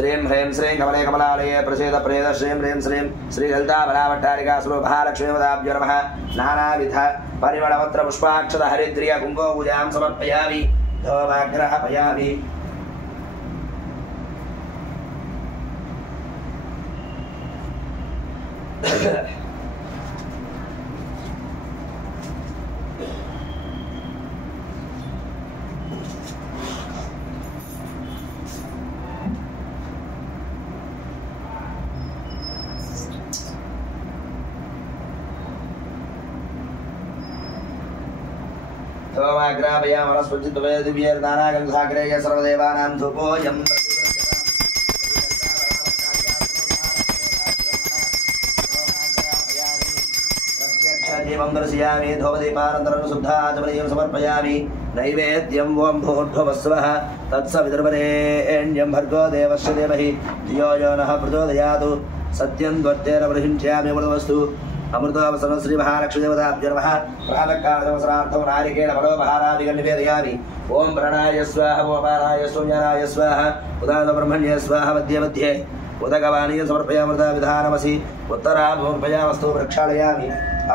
श्रीं ह्रीं श्रीं कमले कमलालये प्रसीद प्रेद श्रीं ह्रीं श्रीं श्रीललिता बलाभट्टारिका स्वरूपहालक्ष्मीपदाभ्यो नमः नानाविध परिमलपत्र पुष्पाक्षत हरिद्रिय कुङ्कुमपूजां समर्पयामि धूमाग्रहपयामि सोमाग्राभयां वनस्पतित्वे दिव्यैर्नानागन्धाग्रे सर्वदेवानां धूपोऽयं प्रत्यक्षदीपं दर्शयामि धूपदीपानन्तरं शुद्धाचमनीयं समर्पयामि नैवेद्यं ओं भूर्भुवस्वः तत्सवितुर्वरेण्यं भर्गो देवस्य धीमहि धियो यो नः प्रचोदयात् सत्यं त्वत्तेन प्रहिंच्यामि अमृतमस्तु अमृतोपसर्व श्री महालक्ष्मीदेवताभ्यो नमः प्रातःकालवसरार्थं नारिकेल फलोपहारादिकं निवेदयामि ओं प्रणाय स्वाहा ओपाराय सोम्यानाय स्वाहा उदानब्रह्मण्ये स्वाहा मध्ये मध्ये उदकवाणीं समर्पयामृतविधानमसि उत्तराभूर्पयामस्तु प्रक्षालयामि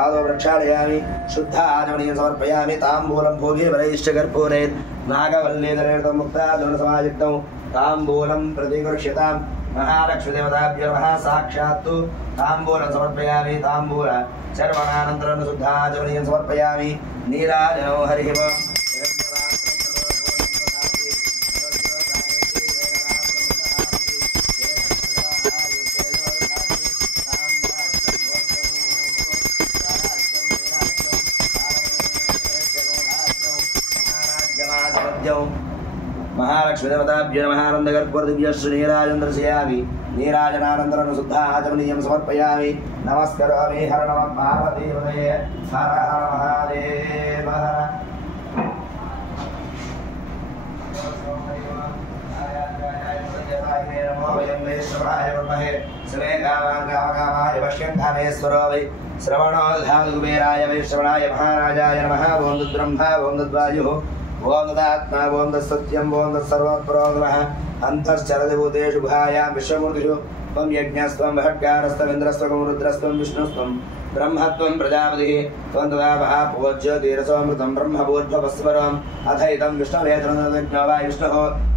आदौ प्रक्षालयामि शुद्ध आचमनीं समर्पयामि ताम्बूलं भोगे बलैश्च कर्पूरैर् नागवल्लीधरेर्तं मुक्तादुर्णसमायुक्तं ताम्बूलं प्रतिगृह्यताम् महालक्ष्मीदेवताभ्यो नमः साक्षात् ताम्बूलं समर्पयामि ताम्बूल चर्वणानन्तरं शुद्धाचमनीं समर्पयामि नीराजनो हरिः ओम् महालक्ष्मीदेवताभ्यो नमः आनन्दगर्भदिव्यश्रीनीराजं दर्शयामि नीराजनानन्तरं शुद्धाचमनीयं समर्पयामि नमस्करोमि हर नमः पार्वतीपतये हर हर महादेव श्रवणोधातुकुबेराय वै श्रवणाय महाराजाय नमः ओं तद्ब्रह्मा ओं तद्वायुः ओं तदात्मा ओं तत्सत्यं ओं तत्सर्वपरो नमः अन्तश्चरति भूतेषु गुहायां विश्वमूर्तिषु त्वं यज्ञस्त्वं भट्कारस्त्वं इन्द्रस्त्वं रुद्रस्त्वं विष्णुस्त्वं ब्रह्मत्वं प्रजापतिः त्वं तदापः पूज्योतिरसोऽमृतं ब्रह्मभूर्भुवस्वरम् अथ इदं विष्णवे तृणोऽग्नो वा विष्णुः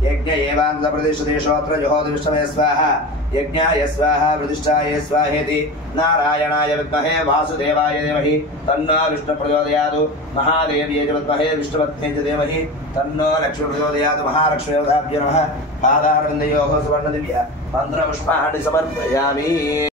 यज्ञ एवान्तप्रतिष्ठितेषोऽत्र जुहोति विष्णवे स्वाहा यज्ञाय स्वाहा प्रतिष्ठाय स्वाहेति नारायणाय विद्महे वासुदेवाय धीमहि तन्नो विष्णु प्रचोदयात् महादेव्यै च विद्महे विष्णुपत्न्यै च धीमहि तन्नो लक्ष्मी प्रचोदयात् महालक्ष्मीदेवताभ्यो नमः पादारविन्दयोः सुवर्णदिव्य मन्त्रपुष्पाणि समर्पयामि।